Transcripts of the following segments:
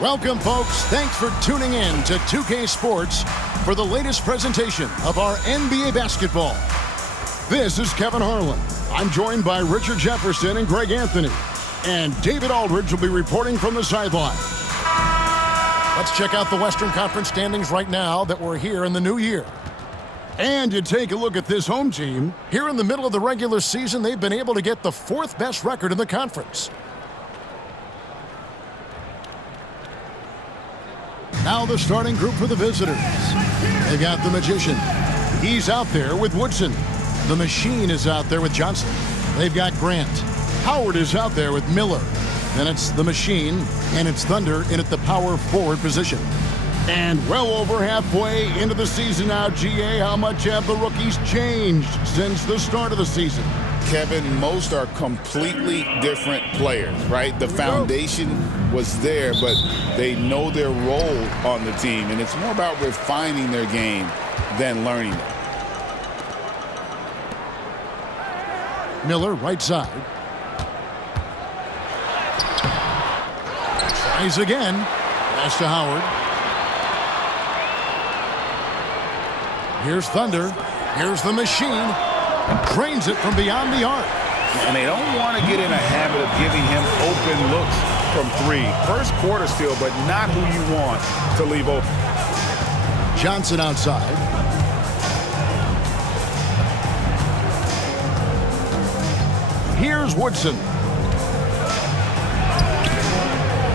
Welcome, folks. Thanks for tuning in to 2K Sports for the latest presentation of our NBA basketball. This is Kevin Harlan. I'm joined by Richard Jefferson and Greg Anthony. And David Aldridge will be reporting from the sideline. Let's check out the Western Conference standings right now that we're here in the new year. And you take a look at this home team. Here in the middle of the regular season, they've been able to get the fourth best record in the conference. Now the starting group for the visitors. They've got the Magician. He's out there with Woodson. The Machine is out there with Johnson. They've got Grant. Howard is out there with Miller. Then it's the Machine, and it's Thunder in at the power forward position. And well over halfway into the season now, GA, how much have the rookies changed since the start of the season? Kevin, most are completely different players, right? The foundation was there, but they know their role on the team, and it's more about refining their game than learning it. Miller, right side. Tries again. Pass to Howard. Here's Thunder. Here's the Machine. Drains it from beyond the arc. And they don't want to get in a habit of giving him open looks from three. First quarter still, but not who you want to leave open. Johnson outside. Here's Woodson.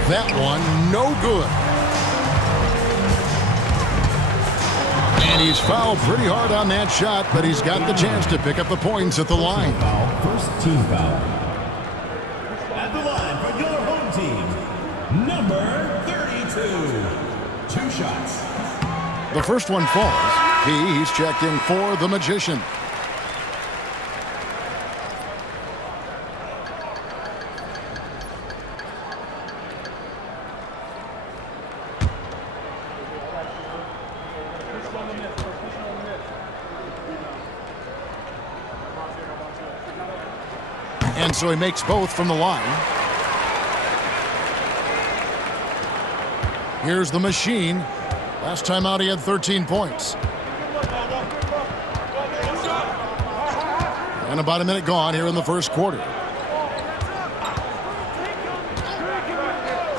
That one, no good. And he's fouled pretty hard on that shot, but he's got the chance to pick up the points at the line. First team foul. At the line for your home team, number 32. 2 shots. The first one falls. He's checked in for the Magician. And so he makes both from the line. Here's the Machine. Last time out he had 13 points. And about a minute gone here in the first quarter.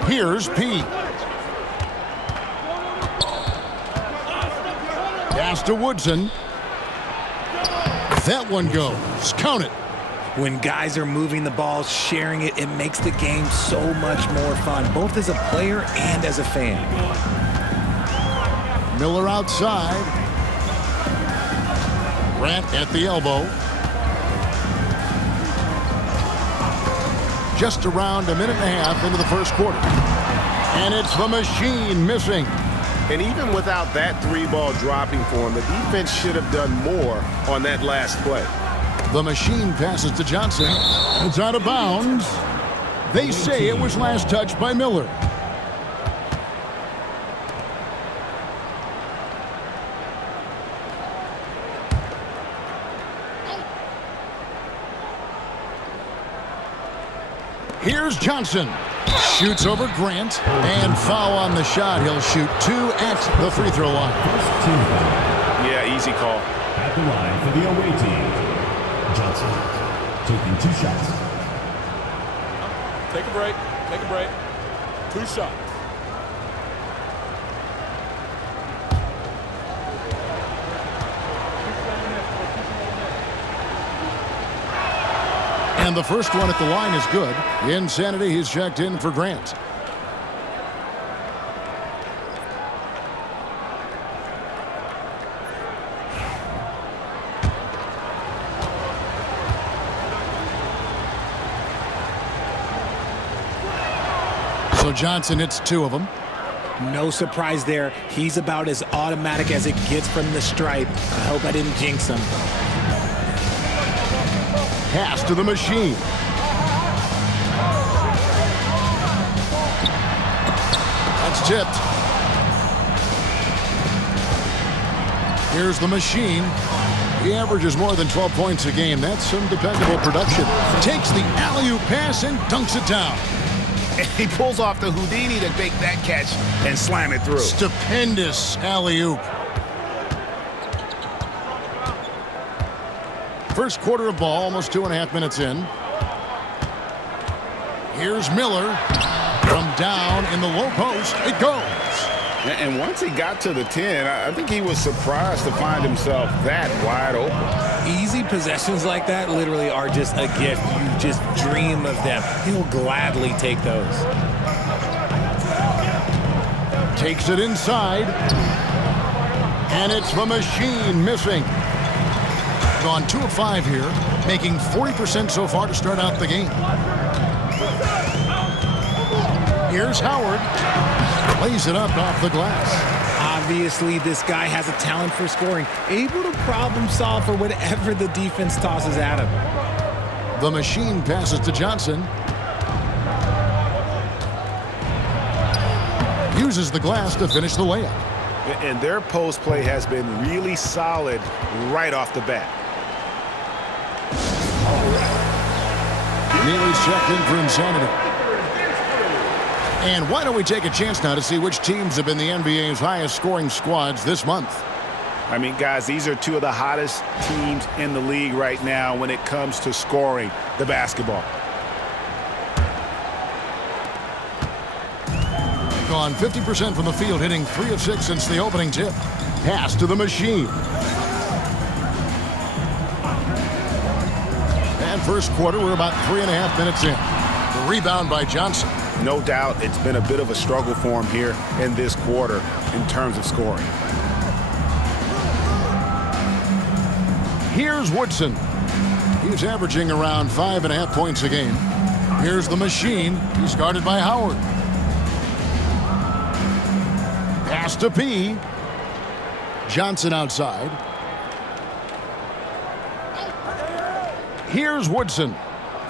Here's P. Pass to Woodson. That one goes. Count it. When guys are moving the ball, sharing it, it makes the game so much more fun, both as a player and as a fan. Miller outside. Grant at the elbow. Just around a minute and a half into the first quarter. And it's the Machine missing. And even without that 3-ball dropping for him, the defense should have done more on that last play. The Machine passes to Johnson. It's out of bounds. They say it was last touched by Miller. Here's Johnson. Shoots over Grant. And foul on the shot. He'll shoot 2 at the free throw line. Yeah, easy call. At the line for the away team, Johnson taking 2 shots. Take a break. Take a break. 2 shots. And the first one at the line is good. Insanity, he's checked in for Grant. So Johnson hits 2 of them. No surprise there. He's about as automatic as it gets from the stripe. I hope I didn't jinx him. Pass to the Machine. That's tipped. Here's the Machine. He averages more than 12 points a game. That's some dependable production. Takes the alley-oop pass and dunks it down. And he pulls off the Houdini to make that catch and slam it through. Stupendous alley-oop. First quarter of ball, almost 2.5 minutes in. Here's Miller. From down in the low post, it goes. And once he got to the 10, I think he was surprised to find himself that wide open. Easy possessions like that literally are just a gift. You just dream of them. He'll gladly take those. Takes it inside. And it's the machine missing. Gone 2 of 5 here, making 40% so far to start out the game. Here's Howard. Plays it up off the glass. Obviously, this guy has a talent for scoring. Able to problem solve for whatever the defense tosses at him. The machine passes to Johnson. Uses the glass to finish the layup. And their post play has been really solid right off the bat. Neely's checked in for insanity. And why don't we take a chance now to see which teams have been the NBA's highest scoring squads this month. I mean, guys, these are two of the hottest teams in the league right now when it comes to scoring the basketball. Gone 50% from the field, hitting 3 of 6 since the opening tip. Pass to the machine. And first quarter, we're about 3.5 minutes in. The rebound by Johnson. No doubt it's been a bit of a struggle for him here in this quarter in terms of scoring. Here's Woodson. He's averaging around 5.5 points a game. Here's the machine. He's guarded by Howard. Pass to P. Johnson outside. Here's Woodson.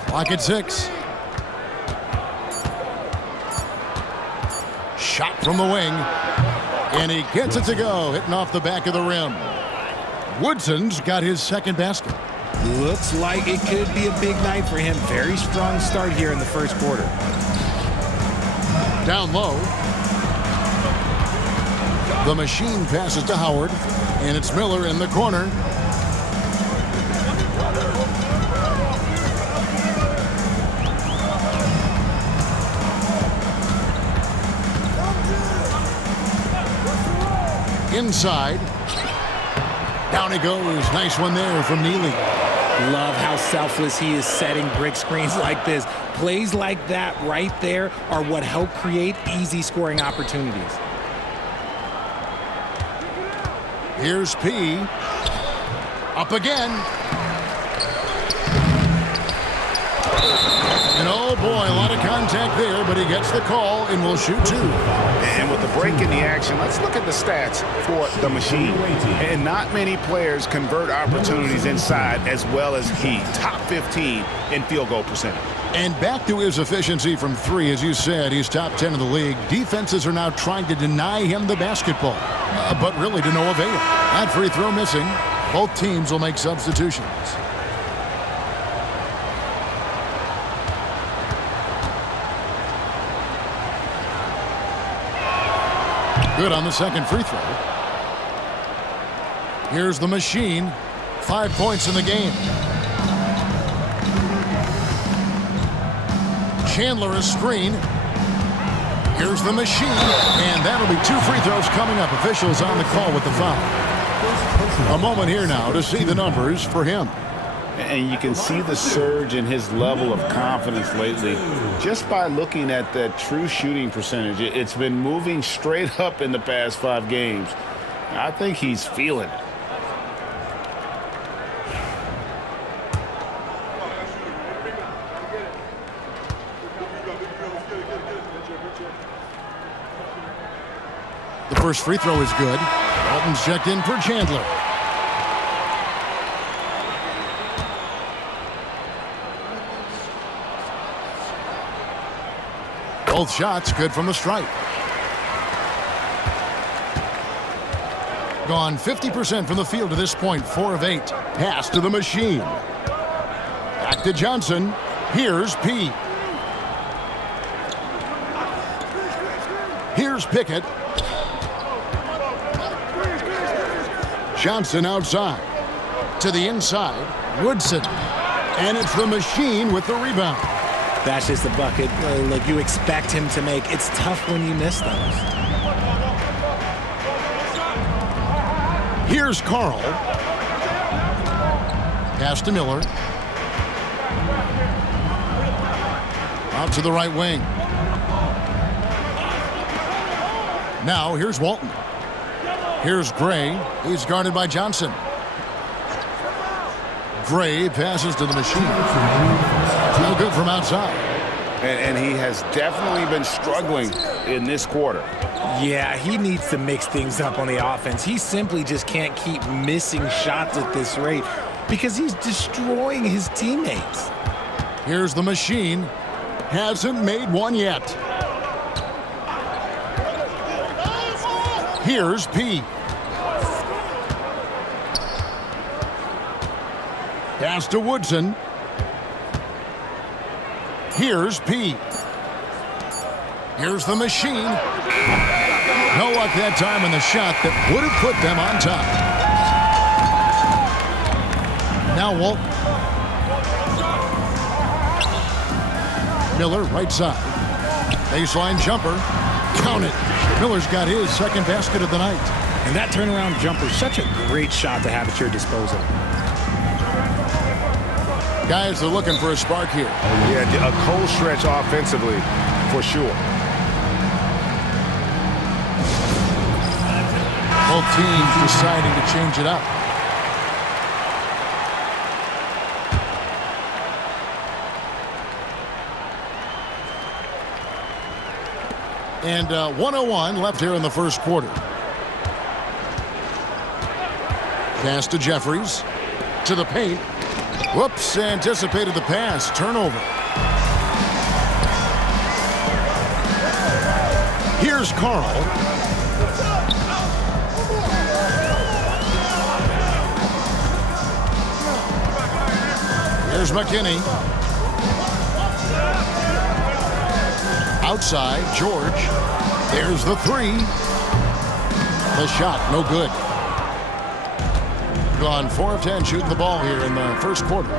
Clock at 6. Shot from the wing. And he gets it to go, hitting off the back of the rim. Woodson's got his second basket. Looks like it could be a big night for him. Very strong start here in the first quarter. Down low. The machine passes to Howard. And it's Miller in the corner. Inside. Down he goes. Nice one there from Neely. Love how selfless he is setting brick screens like this. Plays like that right there are what help create easy scoring opportunities. Here's P. Up again. And oh boy, a lot of contact there, but he gets the call and will shoot 2. And with the break in the action, let's look at the stats for the machine. And not many players convert opportunities inside as well as he. Top 15 in field goal percentage. And back to his efficiency from 3, as you said, he's top 10 in the league. Defenses are now trying to deny him the basketball, but really to no avail. That free throw missing. Both teams will make substitutions. Good on the second free throw. Here's the machine. 5 points in the game. Chandler a screen. Here's the machine. And that'll be 2 free throws coming up. Officials on the call with the foul. A moment here now to see the numbers for him. And you can see the surge in his level of confidence lately just by looking at that true shooting percentage. It's been moving straight up in the past 5 games. I think he's feeling it. The first free throw is good. Walton's checked in for Chandler. Both shots good from the stripe. Gone 50% from the field to this point, 4 of 8. Pass to the machine. Back to Johnson. Here's P. Here's Pickett. Johnson outside. To the inside. Woodson. And it's the machine with the rebound. That's just the bucket like you expect him to make. It's tough when you miss those. Here's Carl. Pass to Miller. Out to the right wing. Now here's Walton. Here's Gray. He's guarded by Johnson. Gray passes to the machine. No good from outside. And he has definitely been struggling in this quarter. Yeah, he needs to mix things up on the offense. He simply just can't keep missing shots at this rate because he's destroying his teammates. Here's the machine. Hasn't made one yet. Here's P. Pass to Woodson. Here's P. Here's the machine. No luck that time in the shot that would have put them on top. Now Walt. Miller, right side. Baseline jumper. Count it. Miller's got his second basket of the night. And that turnaround jumper, such a great shot to have at your disposal. Guys, they're looking for a spark here. Yeah, a cold stretch offensively, for sure. Both teams deciding to change it up. And 1:01 left here in the first quarter. Pass to Jeffries. To the paint. Whoops, anticipated the pass. Turnover. Here's Carl. Here's McKinney. Outside, George. There's the three. The shot, no good. Gone 4 of 10 shooting the ball here in the first quarter.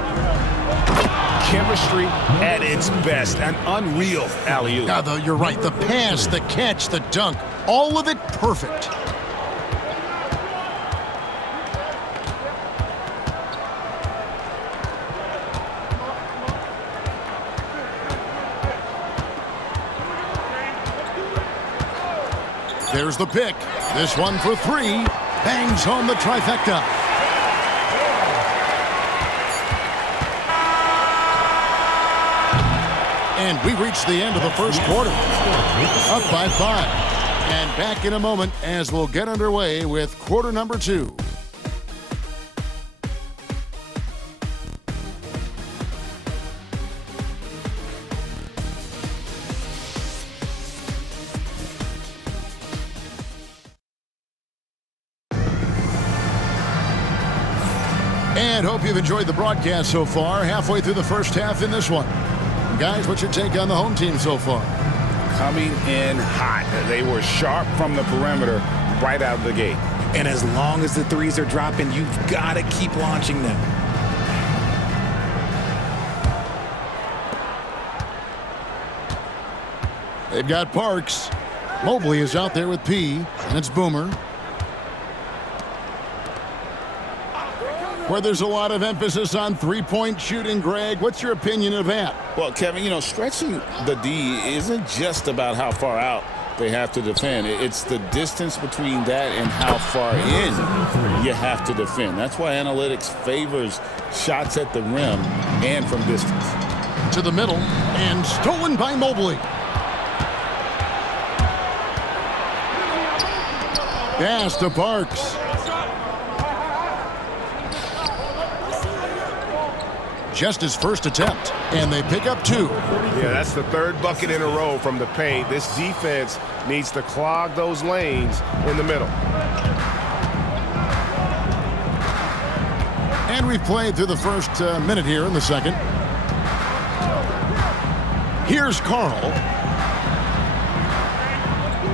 Chemistry at its best. An unreal alley-oop. Yeah, you're right. The pass, the catch, the dunk, all of it perfect. There's the pick. This one for three. Bangs home the trifecta. And we reach the end of the first quarter. Up by 5. And back in a moment as we'll get underway with quarter number 2. And hope you've enjoyed the broadcast so far. Halfway through the first half in this one. Guys, what's your take on the home team so far? Coming in hot. They were sharp from the perimeter right out of the gate. And as long as the threes are dropping, you've got to keep launching them. They've got Parks. Mobley is out there with P. And it's Boomer. Where there's a lot of emphasis on three-point shooting, Greg. What's your opinion of that? Well, Kevin, stretching the D isn't just about how far out they have to defend. It's the distance between that and how far in you have to defend. That's why analytics favors shots at the rim and from distance. To the middle, and stolen by Mobley. Pass to Parks. Just his first attempt, and they pick up 2. Yeah, that's the third bucket in a row from the paint. This defense needs to clog those lanes in the middle. And we've played through the first minute here in the second. Here's Carl.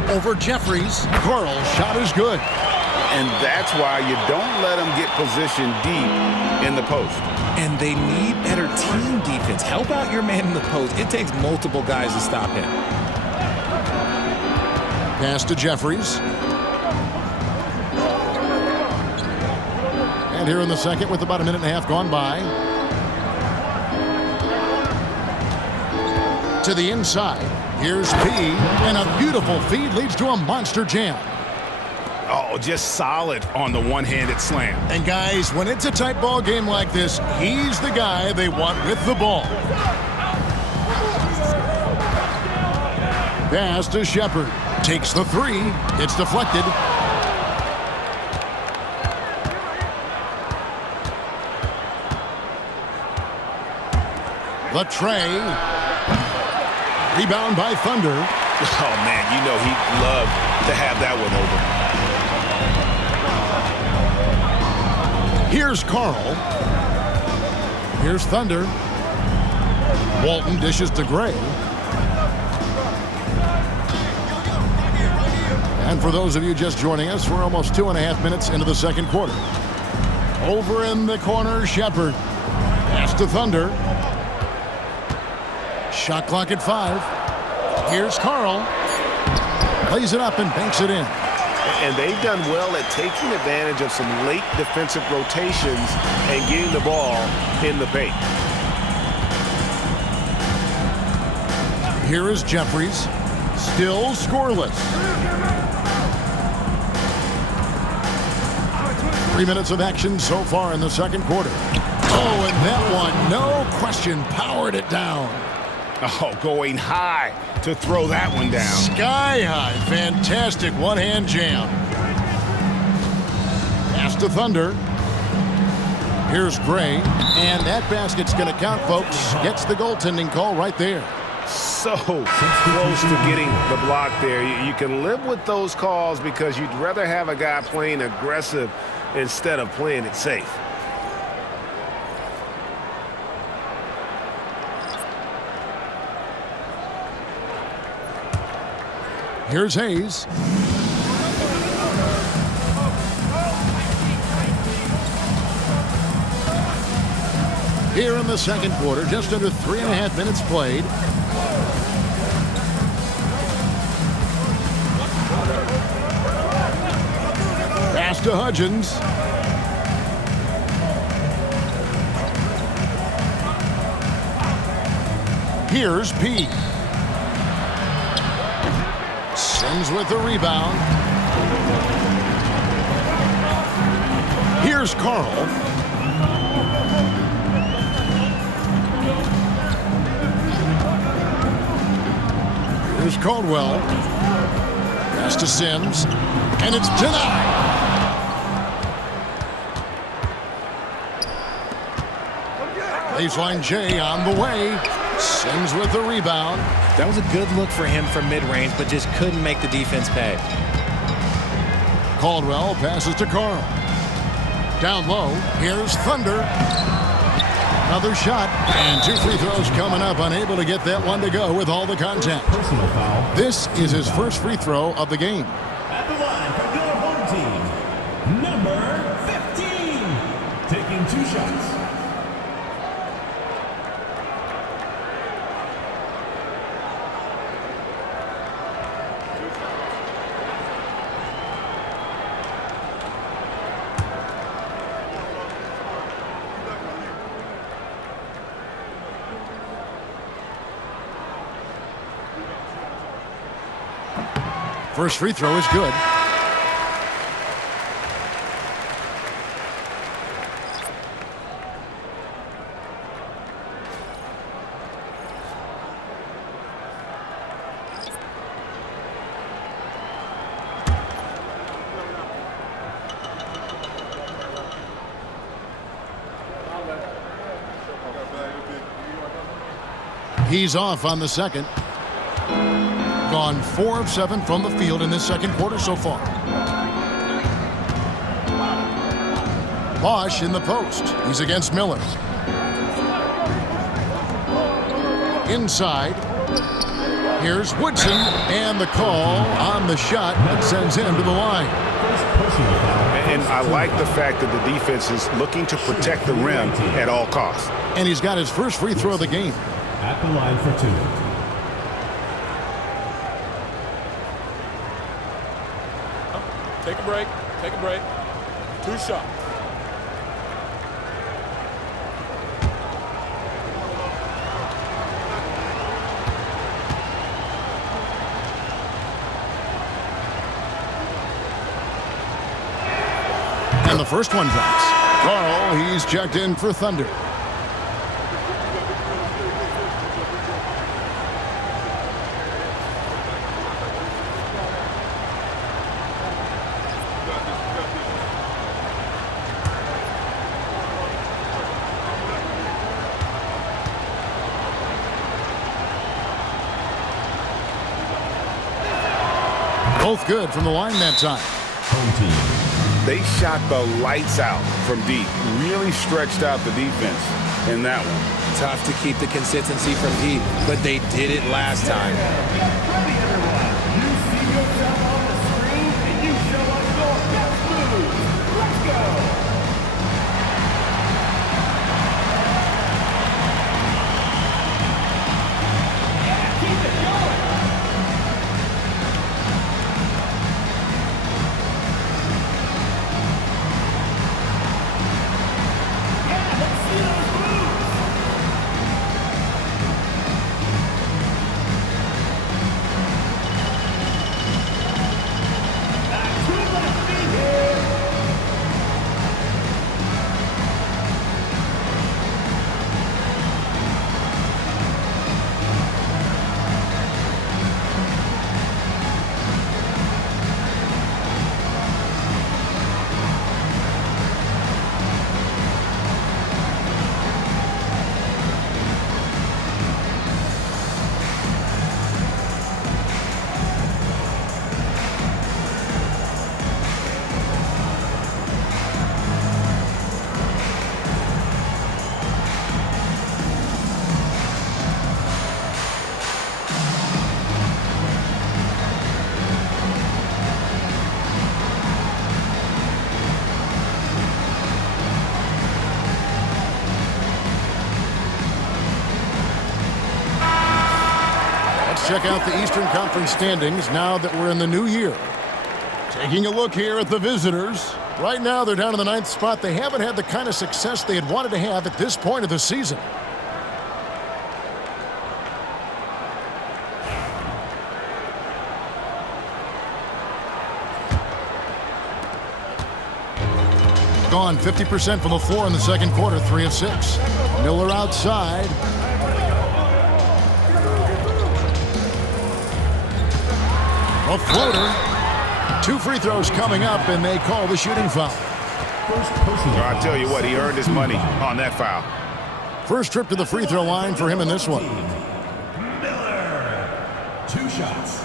Over Jeffries. Carl's shot is good. And that's why you don't let them get positioned deep in the post. And they need better team defense. Help out your man in the post. It takes multiple guys to stop him. Pass to Jeffries. And here in the second with about a minute and a half gone by. To the inside. Here's P. And a beautiful feed leads to a monster jam. Oh, just solid on the one-handed slam. And guys, when it's a tight ball game like this, he's the guy they want with the ball. Pass to Shepard. Takes the three. It's deflected. The tray. Rebound by Thunder. Oh, man, you know he'd love to have that one over. Here's Carl. Here's Thunder. Walton dishes to Gray. And for those of you just joining us, we're almost 2.5 minutes into the second quarter. Over in the corner, Shepard. Pass to Thunder. Shot clock at 5. Here's Carl. Plays it up and banks it in. And they've done well at taking advantage of some late defensive rotations and getting the ball in the paint. Here is Jeffries. Still scoreless. 3 minutes of action so far in the second quarter. Oh, and that one, no question, powered it down. Oh, going high to throw that one down. Sky high. Fantastic one-hand jam. Pass to Thunder. Here's Gray. And that basket's going to count, folks. Gets the goaltending call right there. So close to getting the block there. You can live with those calls because you'd rather have a guy playing aggressive instead of playing it safe. Here's Hayes. Here in the second quarter, just under 3.5 minutes played. Pass to Hudgens. Here's P. Sims with the rebound. Here's Carl. Here's Caldwell. Pass to Sims. And it's denied. Baseline J on the way. Sims with the rebound. That was a good look for him from mid-range, but just couldn't make the defense pay. Caldwell passes to Carl. Down low, here's Thunder. Another shot, and 2 free throws coming up. Unable to get that one to go with all the contact. Personal foul. This is his first free throw of the game. At the line for your home team, number 15, taking 2 shots. First free throw is good. He's off on the second. Gone 4 of 7 from the field in this second quarter so far. Bosch in the post. He's against Miller. Inside. Here's Woodson, and the call on the shot that sends him to the line. And I like the fact that the defense is looking to protect the rim at all costs. And he's got his first free throw of the game. At the line for 2. Take a break. Take a break. 2 shots. And the first one drops. Carl, he's checked in for Thunder. Both good from the line that time. Home team. They shot the lights out from deep. Really stretched out the defense in that one. Tough to keep the consistency from deep, but they did it last time. Ready, everyone. You see yourself on the screen, and you show us your best moves. Let's go. Yeah, keep it going. Yeah, let's see those moves. Check out the Eastern Conference standings now that we're in the new year. Taking a look here at the visitors. Right now, they're down in the 9th spot. They haven't had the kind of success they had wanted to have at this point of the season. Gone 50% from the floor in the second quarter, 3 of 6. Miller outside. A floater. 2 free throws coming up, and they call the shooting foul. I tell you what, he earned his money on that foul. First trip to the free throw line for him in this one. Miller. 2 shots.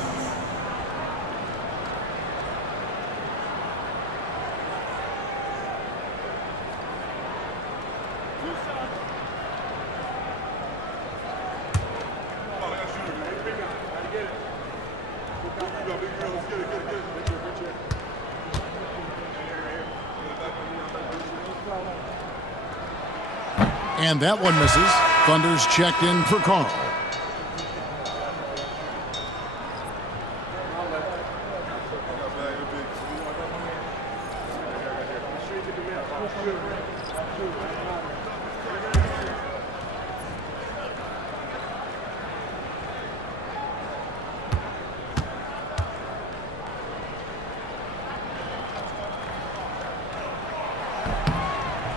And that one misses. Thunder's checked in for Carl.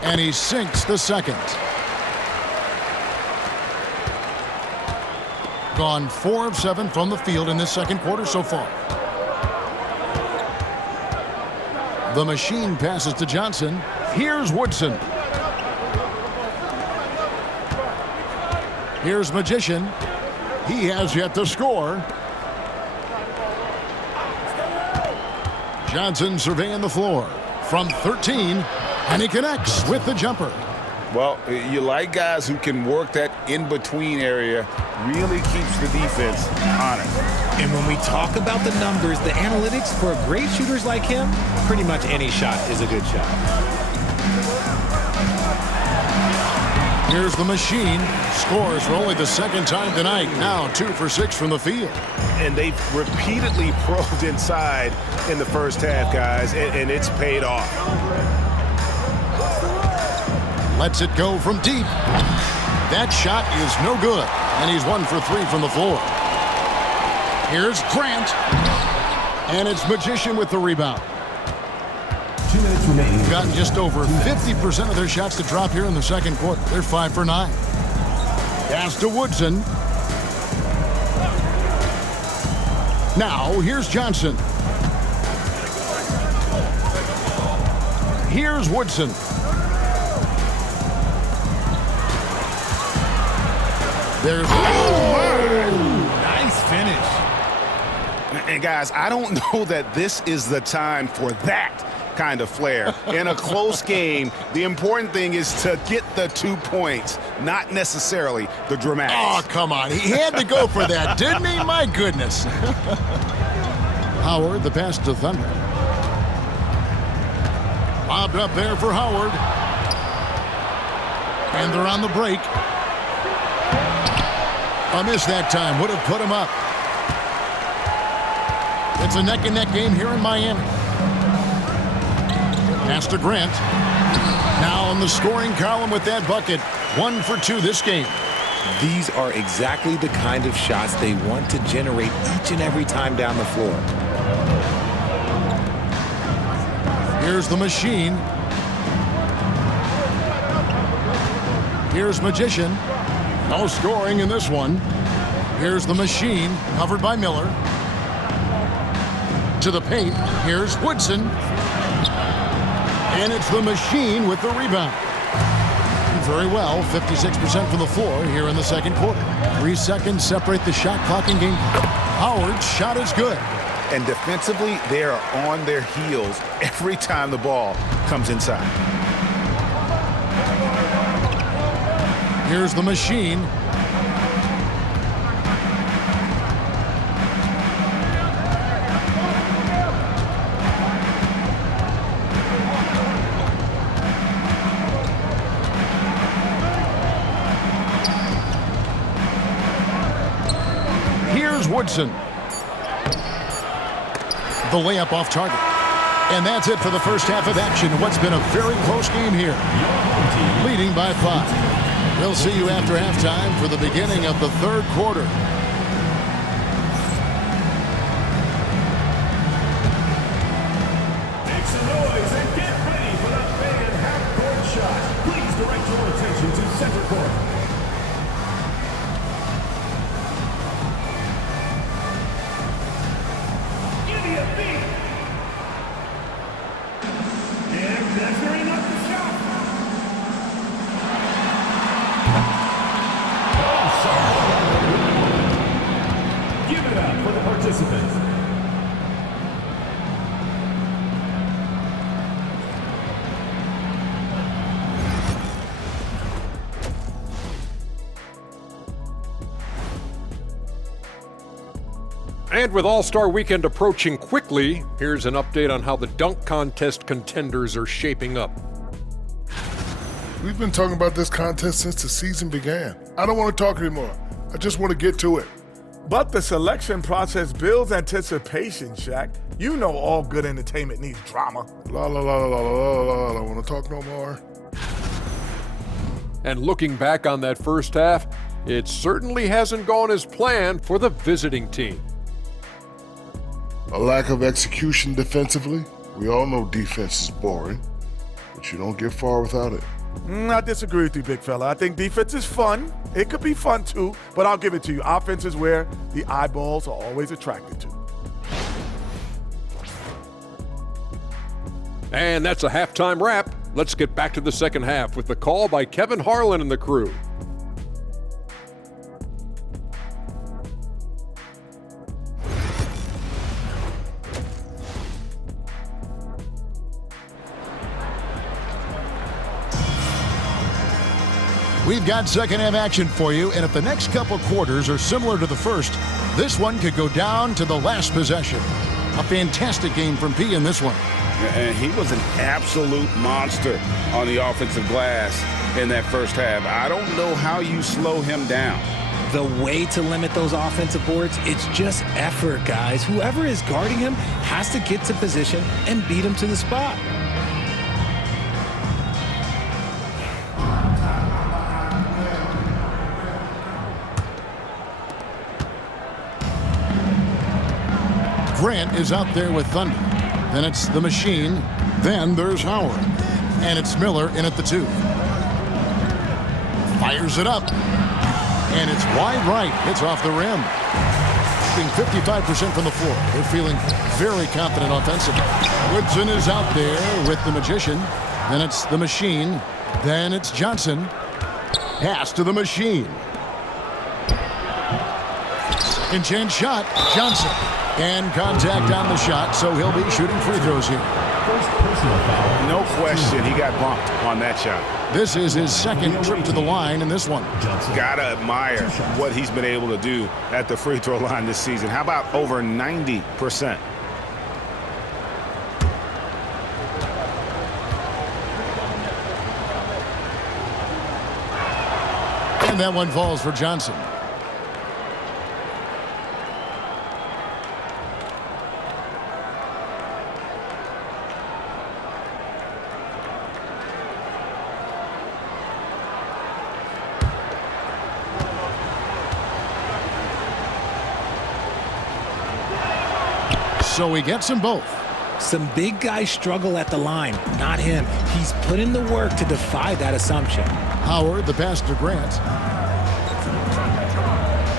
And he sinks the second. Gone 4 of 7 from the field in this second quarter so far. The machine passes to Johnson. Here's Woodson. Here's Magician. He has yet to score. Johnson surveying the floor from 13, and he connects with the jumper. Well, you like guys who can work that in-between area, really keeps the defense honest. And when we talk about the numbers, the analytics for great shooters like him, pretty much any shot is a good shot. Here's the machine. Scores for only the second time tonight. Now 2 for 6 from the field. And they've repeatedly probed inside in the first half, guys, and it's paid off. Lets it go from deep. That shot is no good. And he's 1 for 3 from the floor. Here's Grant. And it's Magician with the rebound. 2 minutes remaining. They've gotten just over 50% of their shots to drop here in the second quarter. They're 5 for 9. Pass to Woodson. Now, here's Johnson. Here's Woodson. There's Nice finish. And guys, I don't know that this is the time for that kind of flair. In a close game, the important thing is to get the 2 points, not necessarily the dramatics. Oh, come on. He had to go for that, didn't he? My goodness. Howard, the pass to Thunder. Lobbed up there for Howard. And they're on the break. A miss that time. Would have put him up. It's a neck-and-neck game here in Miami. Pass to Grant. Now on the scoring column with that bucket. 1 for 2 this game. These are exactly the kind of shots they want to generate each and every time down the floor. Here's the machine. Here's Magician. No scoring in this one. Here's the machine, covered by Miller. To the paint. Here's Woodson. And it's the machine with the rebound. Very well, 56% from the floor here in the second quarter. 3 seconds separate the shot clock and game. Howard's shot is good. And defensively, they are on their heels every time the ball comes inside. Here's the machine. Here's Woodson. The layup off target. And that's it for the first half of action. What's been a very close game here. Leading by 5. We'll see you after halftime for the beginning of the third quarter. Make some noise and get ready for the big and half-court shot. Please direct your attention to center court. Give me a beat. And measuring up the shot. Give it up for the participants. And with All-Star Weekend approaching quickly, here's an update on how the dunk contest contenders are shaping up. We've been talking about this contest since the season began. I don't want to talk anymore. I just want to get to it. But the selection process builds anticipation, Shaq. You know all good entertainment needs drama. La la la la la la la. I don't want to talk no more. And looking back on that first half, it certainly hasn't gone as planned for the visiting team. A lack of execution defensively. We all know defense is boring, but you don't get far without it. I disagree with you, big fella. I think defense is fun. It could be fun too, but I'll give it to you. Offense is where the eyeballs are always attracted to. And that's a halftime wrap. Let's get back to the second half with the call by Kevin Harlan and the crew. We've got second half action for you, and if the next couple quarters are similar to the first, this one could go down to the last possession. A fantastic game from P in this one. And he was an absolute monster on the offensive glass in that first half. I don't know how you slow him down. The way to limit those offensive boards, it's just effort, guys. Whoever is guarding him has to get to position and beat him to the spot. Grant is out there with Thunder. Then it's the Machine. Then there's Howard. And it's Miller in at the 2. Fires it up. And it's wide right. Hits off the rim. Shooting 55% from the floor. They're feeling very confident offensively. Woodson is out there with the Magician. Then it's the Machine. Then it's Johnson. Pass to the Machine. Second chance shot. Johnson. And contact on the shot, so he'll be shooting free throws here. No question, he got bumped on that shot. This is his second trip to the line in this one. Gotta admire what he's been able to do at the free throw line this season. How about over 90%? And that one falls for Johnson. So he gets them both. Some big guys struggle at the line, not him. He's put in the work to defy that assumption. Howard, the pass to Grant.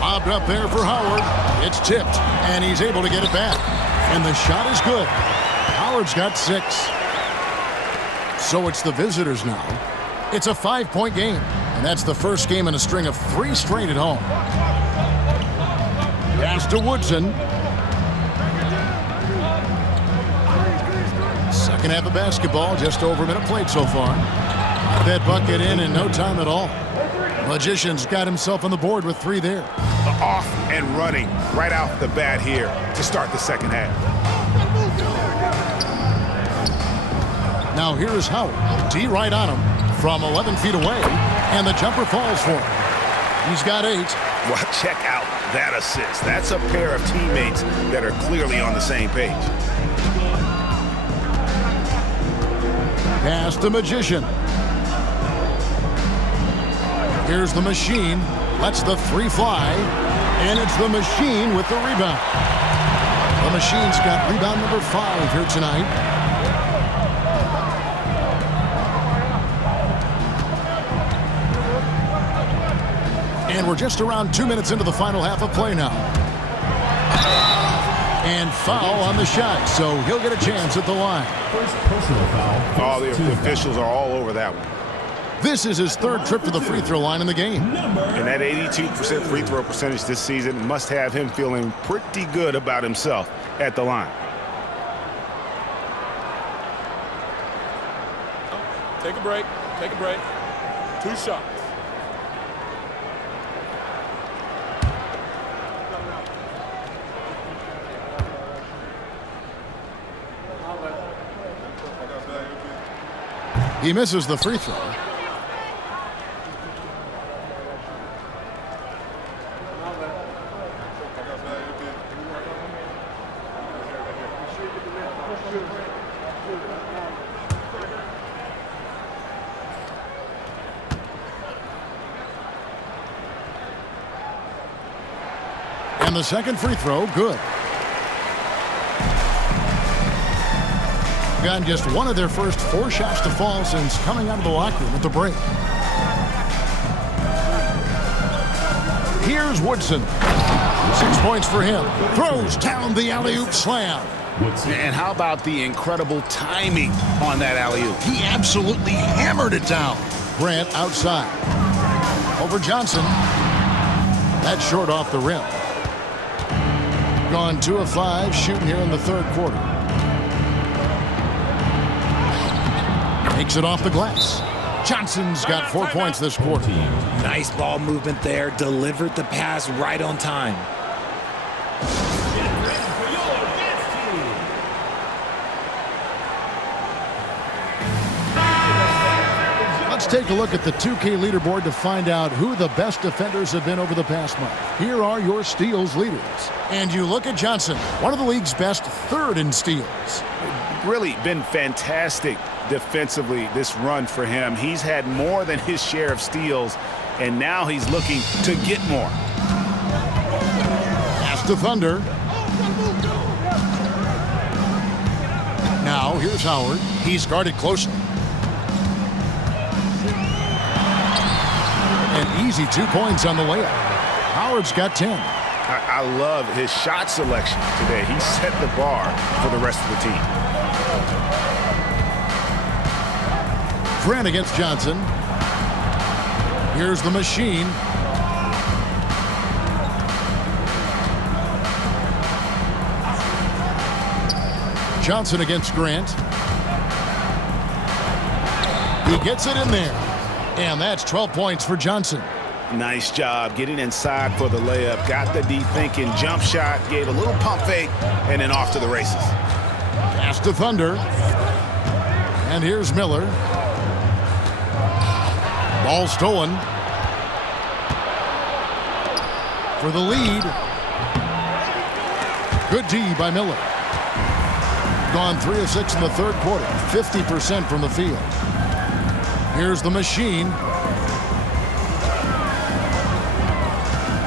Bobbed up there for Howard. It's tipped, and he's able to get it back. And the shot is good. Howard's got 6. So it's the visitors now. It's a 5-point game, and that's the first game in a string of 3 straight at home. Pass to Woodson. Second half of basketball, just over a minute played so far. Got that bucket in no time at all. Magician's got himself on the board with 3 there. Off and running right off the bat here to start the second half. Now here is Howard. D right on him from 11 feet away, and the jumper falls for him. He's got 8. Well, check out that assist. That's a pair of teammates that are clearly on the same page. Pass the Magician. Here's the Machine. Lets the 3 fly. And it's the Machine with the rebound. The Machine's got rebound number 5 here tonight. And we're just around 2 minutes into the final half of play now. And foul on the shot, so he'll get a chance at the line. First personal foul. Oh, the officials are all over that one. This is his 3rd trip to the free throw line in the game. And that 82% free throw percentage this season must have him feeling pretty good about himself at the line. Take a break. Take a break. 2 shots. He misses the free throw. And the second free throw, good. Gotten just one of their first 4 shots to fall since coming out of the locker room at the break. Here's Woodson. 6 points for him. Throws down the alley-oop slam. And how about the incredible timing on that alley-oop? He absolutely hammered it down. Grant outside. Over Johnson. That's short off the rim. Gone 2 of 5 shooting here in the 3rd quarter. Takes it off the glass. Johnson's got 4 points this quarter. Nice ball movement there. Delivered the pass right on time. Let's take a look at the 2K leaderboard to find out who the best defenders have been over the past month. Here are your steals leaders. And you look at Johnson, one of the league's best, third in steals. Really been fantastic defensively this run for him. He's had more than his share of steals, and now he's looking to get more. Pass to Thunder. Now here's Howard. He's guarded closely. An easy 2 points on the layup. Howard's got 10. I love his shot selection today. He set the bar for the rest of the team. Grant against Johnson. Here's the machine. Johnson against Grant. He gets it in there. And that's 12 points for Johnson. Nice job getting inside for the layup. Got the deep thinking jump shot, gave a little pump fake, and then off to the races. Pass to Thunder. And here's Miller. Ball stolen. For the lead. Good D by Miller. Gone 3 of 6 in the third quarter. 50% from the field. Here's the machine.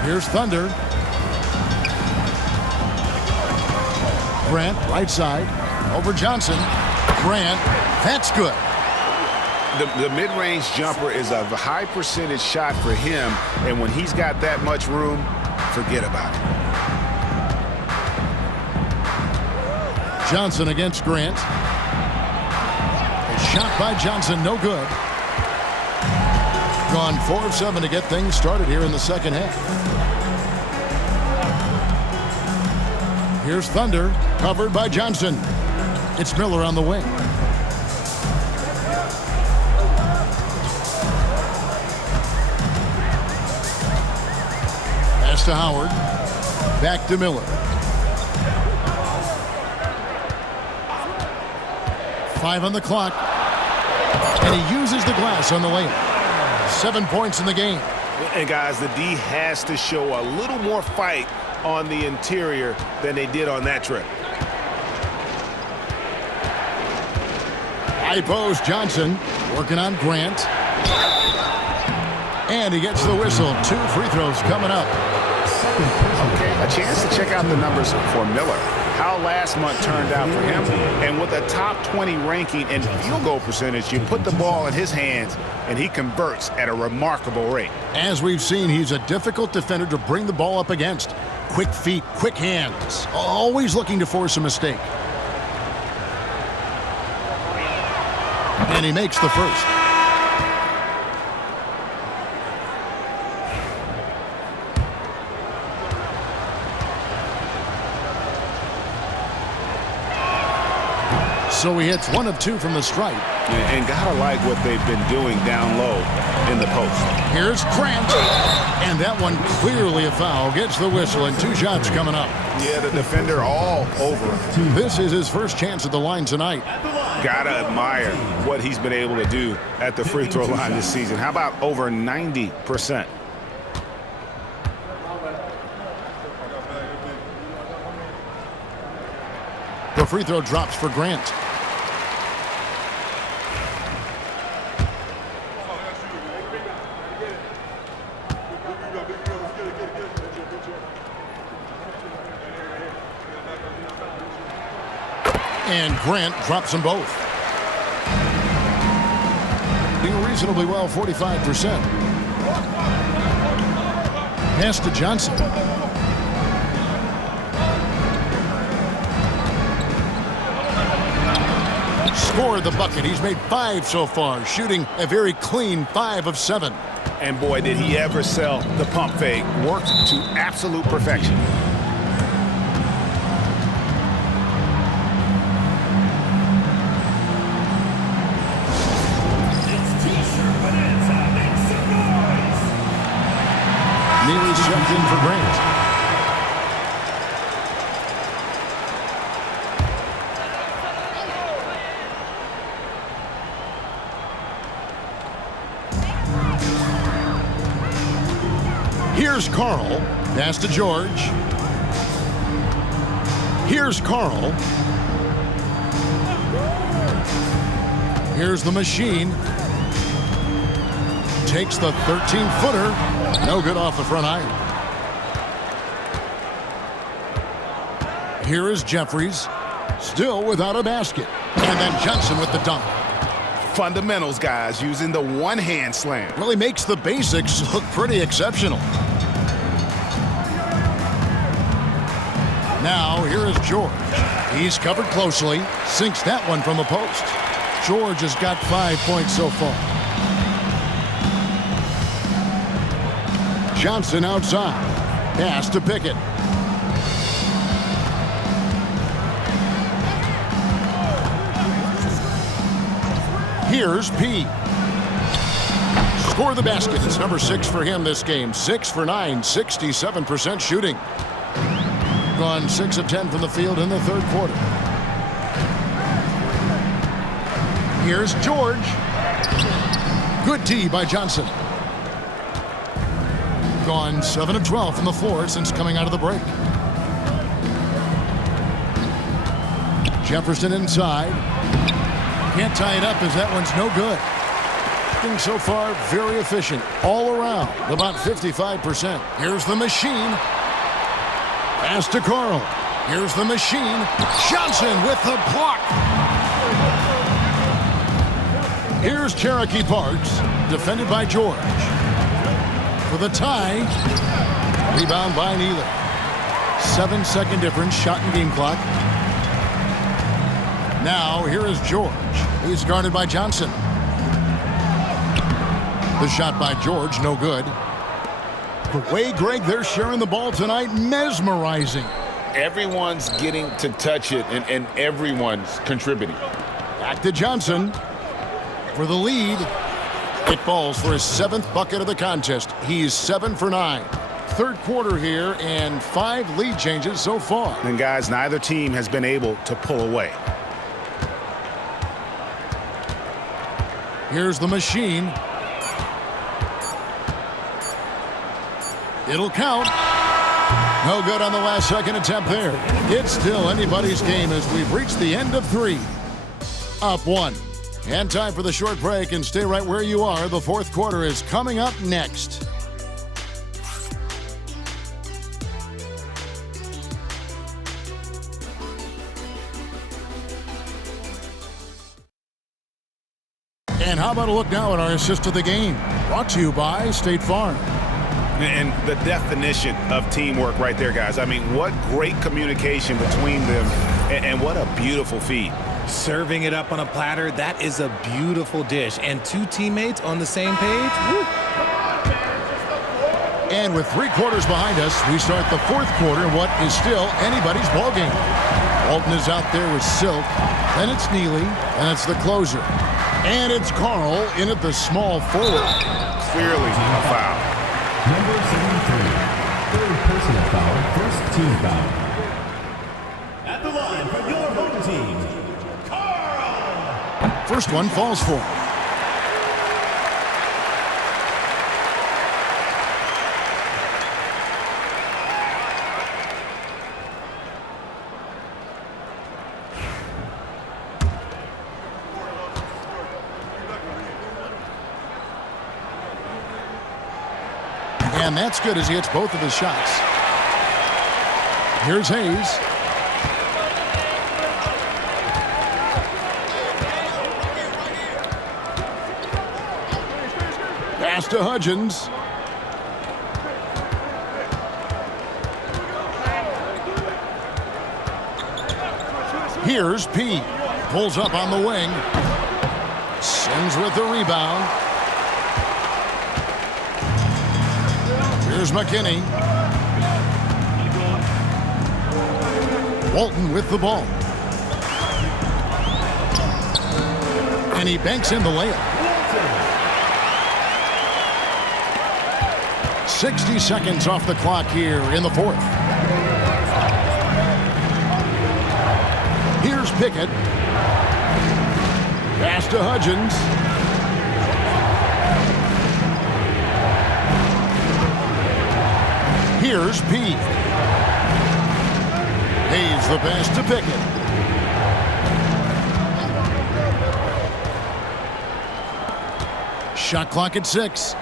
Here's Thunder. Grant, right side. Over Johnson. Grant, that's good. The mid-range jumper is a high percentage shot for him, and when he's got that much room, forget about it. Johnson against Grant. A shot by Johnson, no good. Gone 4 of 7 to get things started here in the second half. Here's Thunder, covered by Johnson. It's Miller on the wing. Pass to Howard. Back to Miller. 5 on the clock. And he uses the glass on the layup. 7 points in the game. And guys, the D has to show a little more fight on the interior than they did on that trip. High post Johnson working on Grant. And he gets the whistle. 2 free throws coming up. Okay, a chance to check out the numbers for Miller. How last month turned out for him. And with a top 20 ranking and field goal percentage, you put the ball in his hands and he converts at a remarkable rate. As we've seen, he's a difficult defender to bring the ball up against. Quick feet, quick hands, always looking to force a mistake. And he makes the first. So he hits 1 of 2 from the stripe. And gotta like what they've been doing down low in the post. Here's Grant. And that one clearly a foul. Gets the whistle and 2 shots coming up. Yeah, the defender all over him. This is his first chance at the line tonight. Gotta admire what he's been able to do at the free throw line this season. How about over 90%? The free throw drops for Grant. And Grant drops them both. Doing reasonably well, 45%. Pass to Johnson. Scored the bucket. He's made 5 so far, shooting a very clean 5 of 7. And boy, did he ever sell the pump fake. Worked to absolute perfection. Here's Carl. Pass to George. Here's Carl. Here's the machine. Takes the 13-footer. No good off the front iron. Here is Jeffries. Still without a basket. And then Johnson with the dunk. Fundamentals, guys, using the one-hand slam. Really makes the basics look pretty exceptional. Now, here is George. He's covered closely. Sinks that one from the post. George has got 5 points so far. Johnson outside. Pass to Pickett. Here's P. Score the basket. It's number 6 for him this game. 6 for 9, 67% shooting. Gone 6 of 10 from the field in the third quarter. Here's George. Good D by Johnson. Gone 7 of 12 from the floor since coming out of the break. Jefferson inside. Can't tie it up as that one's no good. Things so far very efficient all around, about 55%. Here's the machine. Pass to Carl. Here's the machine. Johnson with the block. Here's Cherokee Parks, defended by George. For the tie. Rebound by Neely. 7-second difference, shot and game clock. Now, here is George. He's guarded by Johnson. The shot by George, no good. The way, Greg, they're sharing the ball tonight, mesmerizing. Everyone's getting to touch it, and everyone's contributing. Back to Johnson for the lead. It falls for his 7th bucket of the contest. He's 7 for 9. Third quarter here, and 5 lead changes so far. And guys, neither team has been able to pull away. Here's the machine. It'll count. No good on the last second attempt there. It's still anybody's game as we've reached the end of 3. Up 1. And time for the short break, and stay right where you are. The fourth quarter is coming up next. And how about a look now at our assist of the game? Brought to you by State Farm. And the definition of teamwork right there, guys. I mean, what great communication between them, and what a beautiful feed. Serving it up on a platter, that is a beautiful dish. And 2 teammates on the same page. Woo. And with 3 quarters behind us, we start the fourth quarter in what is still anybody's ballgame. Walton is out there with Silk, then it's Neely, and it's the closer. And it's Carl in at the small forward. Clearly a foul. Number 73, third personal foul, first team foul. At the line for your home team, Carl! First one falls for him. And that's good as he hits both of his shots. Here's Hayes. Pass to Hudgens. Here's P. Pulls up on the wing. Sims with the rebound. Here's McKinney. Walton with the ball. And he banks in the layup. 60 seconds off the clock here in the fourth. Here's Pickett. Pass to Hudgens. Here's P. Hayes the pass to Pickett. Shot clock at 6.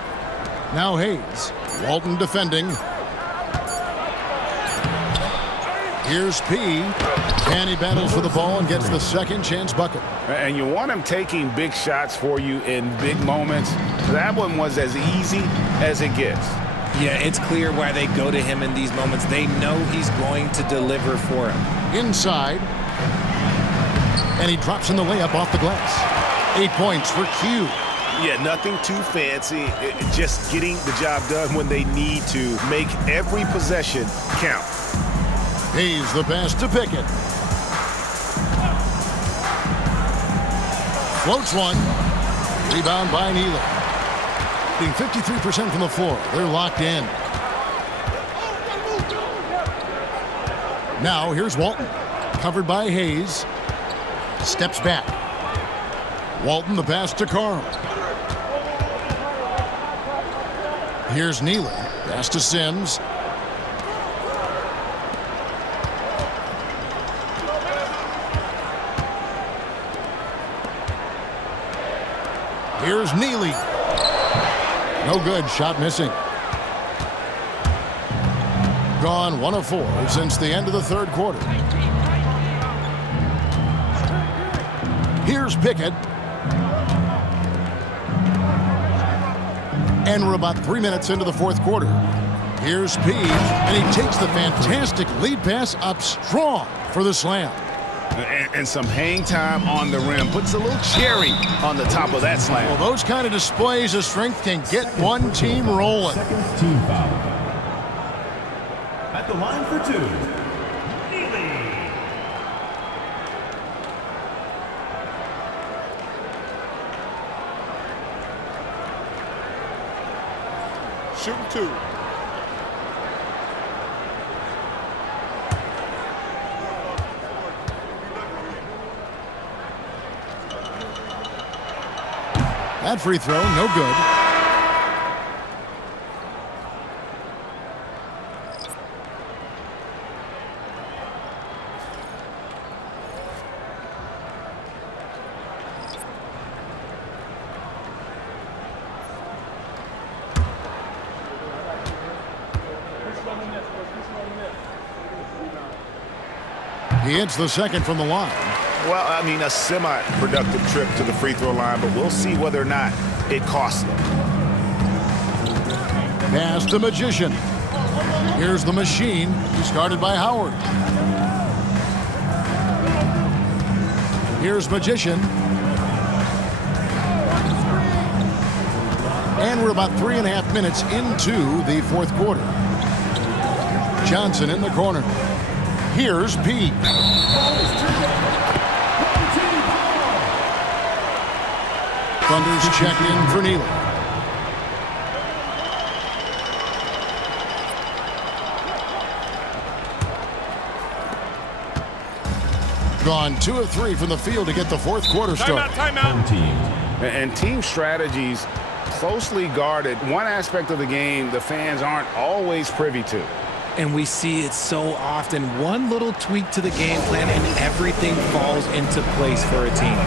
Now Hayes. Walton defending. Here's P. And he battles for the ball and gets the second chance bucket. And you want him taking big shots for you in big moments. That one was as easy as it gets. Yeah, it's clear why they go to him in these moments. They know he's going to deliver for him. Inside. And he drops in the layup off the glass. 8 points for Q. Yeah, nothing too fancy. Just getting the job done when they need to. Make every possession count. Hayes the pass to Pickett. Floats one. Rebound by Neely. Being 53% from the floor. They're locked in. Now here's Walton. Covered by Hayes. Steps back. Walton the pass to Carl. Here's Neely. Pass to Sims. Here's Neely. No good. Shot missing. Gone 1 of 4 since the end of the third quarter. Here's Pickett. And we're about 3 minutes into the fourth quarter. Here's P. And he takes the fantastic lead pass up strong for the slam. And some hang time on the rim. Puts a little cherry on the top of that slam. Well, those kind of displays of strength can get one team rolling. Second team foul. At the line for 2, Neely. Shooting 2. That free throw, no good. He hits the second from the line. Well, I mean, a semi-productive trip to the free throw line, but we'll see whether or not it costs them. Pass to Magician. Here's the machine, discarded by Howard. Here's Magician. And we're about 3.5 minutes into the fourth quarter. Johnson in the corner. Here's P. Thunder's checked in for Neely. Gone 2 of 3 from the field to get the fourth quarter started. Timeout. And team strategies closely guarded. One aspect of the game the fans aren't always privy to. And we see it so often. One little tweak to the game plan and everything falls into place for a team.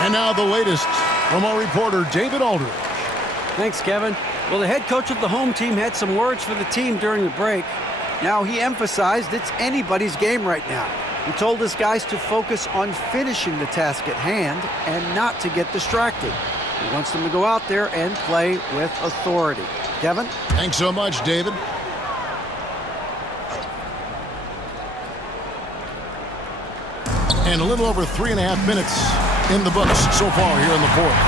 And now the latest from our reporter, David Aldridge. Thanks, Kevin. Well, the head coach of the home team had some words for the team during the break. Now, he emphasized it's anybody's game right now. He told his guys to focus on finishing the task at hand and not to get distracted. He wants them to go out there and play with authority. Kevin? Thanks so much, David. And a little over 3.5 minutes in the books so far here in the fourth.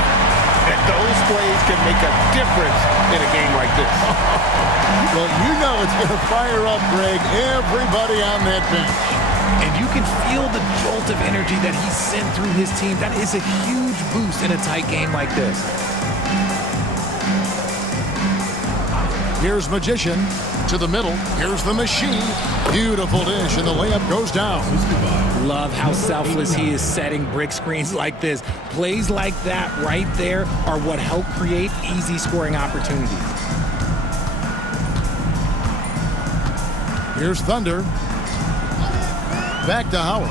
And those plays can make a difference in a game like this. Well, you know it's going to fire up, Greg, everybody on that bench. And you can feel the jolt of energy that he sent through his team. That is a huge boost in a tight game like this. Here's Magician to the middle. Here's the Machine. Beautiful dish, and the layup goes down. Love how selfless he is setting brick screens like this. Plays like that right there are what help create easy scoring opportunities. Here's Thunder. Back to Howard.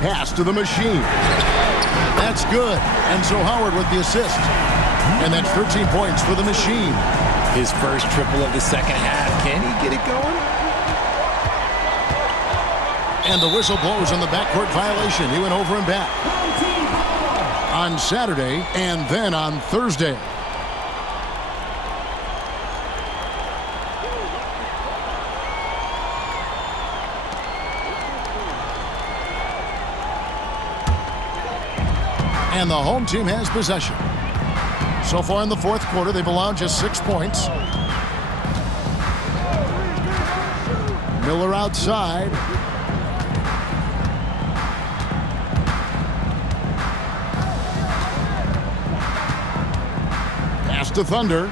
Pass to the Machine. That's good. And so Howard with the assist. And that's 13 points for the Machine. His first triple of the second half. Can he get it going? And the whistle blows on the backcourt violation. He went over and back. On Saturday and then on Thursday. And the home team has possession. So far in the fourth quarter, they've allowed just 6 points. Miller outside. Pass to Thunder.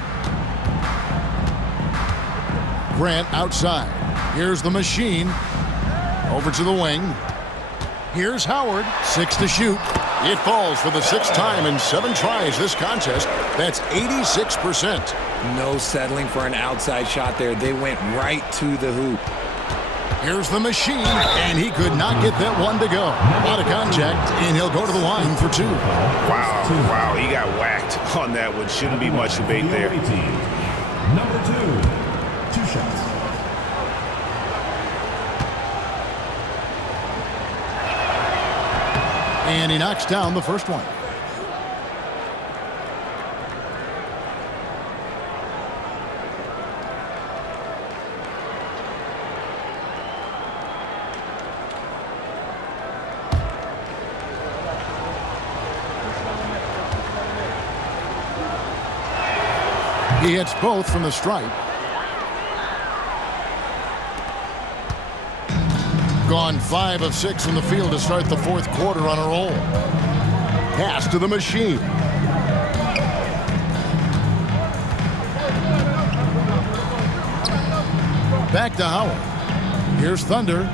Grant outside. Here's the Machine. Over to the wing. Here's Howard. 6 to shoot. It falls for the 6th time in 7 tries this contest. That's 86%. No settling for an outside shot there. They went right to the hoop. Here's the Machine, and he could not get that one to go. A lot of contact, and he'll go to the line for 2. Wow, he got whacked on that one. Shouldn't be much debate there. Number 2. 2 shots. And he knocks down the first one. He hits both from the stripe. Gone 5 of 6 from the field to start the fourth quarter on a roll. Pass to the Machine. Back to Howard. Here's Thunder.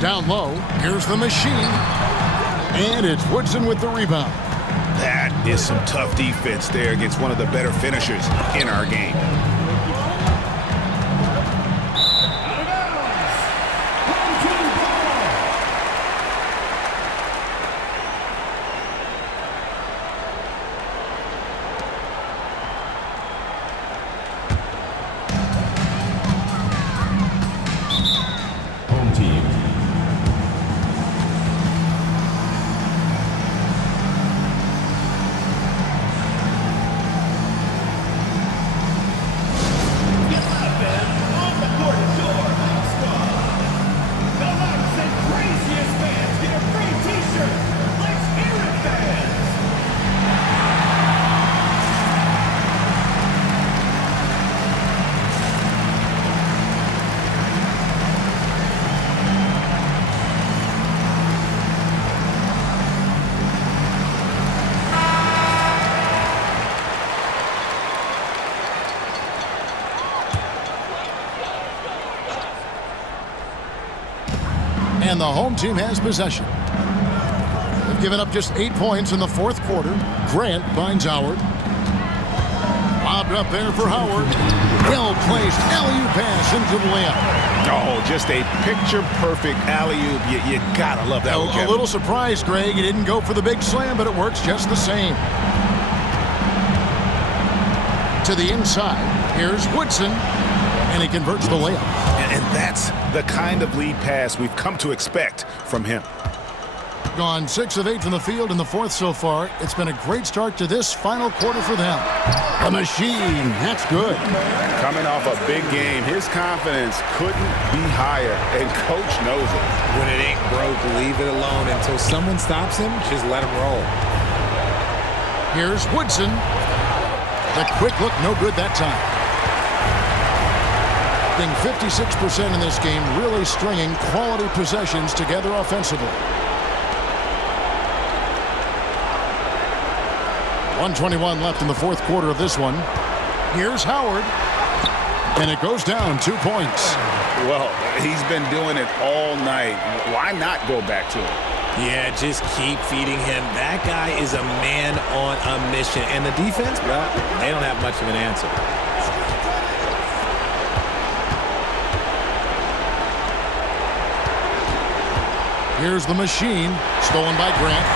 Down low. Here's the Machine. And it's Woodson with the rebound. That is some tough defense there against one of the better finishers in our game. Home team. And the home team has possession. They've given up just 8 points in the fourth quarter. Grant finds Howard. Lob Up there for Howard. Well-placed alley-oop pass into the layup. Oh, just a picture-perfect alley-oop. You gotta love that one, Kevin. A little surprised, Greg. He didn't go for the big slam, but it works just the same. To the inside. Here's Woodson, and he converts the layup. And that's the kind of lead pass we've come to expect from him. Gone 6 of 8 from the field in the fourth so far. It's been a great start to this final quarter for them. The machine, that's good. Coming off a big game, his confidence couldn't be higher, and coach knows it. When it ain't broke, leave it alone until someone stops him. Just let him roll. Here's Woodson. The quick look, no good that time. Being 56% in this game, really stringing quality possessions together offensively. 1:21 left in the fourth quarter of this one. Here's Howard. And it goes down 2 points. Well, he's been doing it all night. Why not go back to him? Yeah, just keep feeding him. That guy is a man on a mission. And the defense, well, they don't have much of an answer. Here's the machine, stolen by Grant.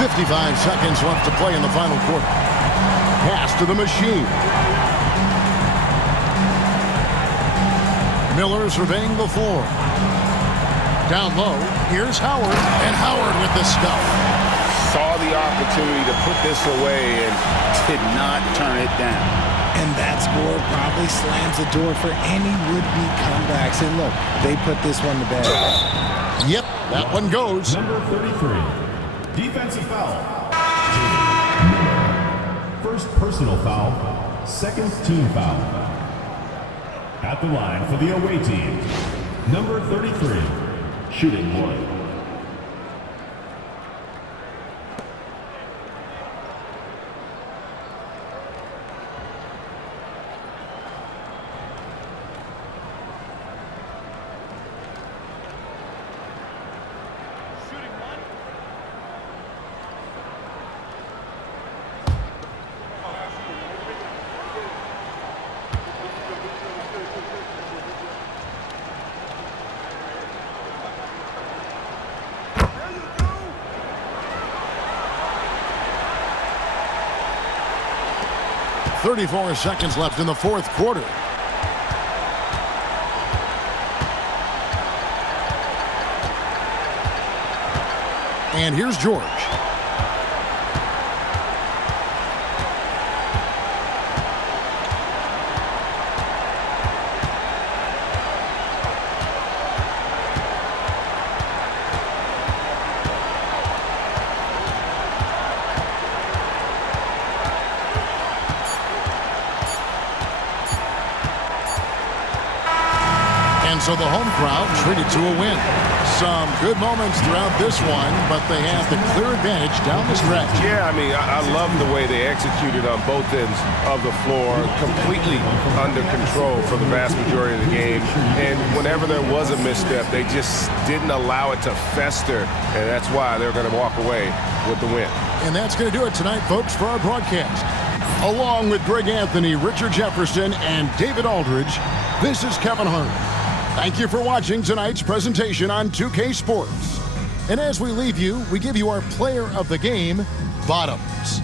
55 seconds left to play in the final quarter. Pass to the machine. Miller surveying the floor. Down low, here's Howard, and Howard with the stuff. Saw the opportunity to put this away and did not turn it down. And that score probably slams the door for any would-be comebacks. And look, they put this one to bed. Yep, that one goes. Number 33, defensive foul. First personal foul, second team foul. At the line for the away team, number 33, shooting one. Shooting one. 34 seconds left in the fourth quarter. And here's George. And so the home crowd treated to a win. Some good moments throughout this one, but they have the clear advantage down the stretch. Yeah, I mean, I love the way they executed on both ends of the floor, completely under control for the vast majority of the game. And whenever there was a misstep, they just didn't allow it to fester, and that's why they're going to walk away with the win. And that's going to do it tonight, folks, for our broadcast. Along with Greg Anthony, Richard Jefferson, and David Aldridge, this is Kevin Harlan. Thank you for watching tonight's presentation on 2K Sports. And as we leave you, we give you our player of the game, Bottoms.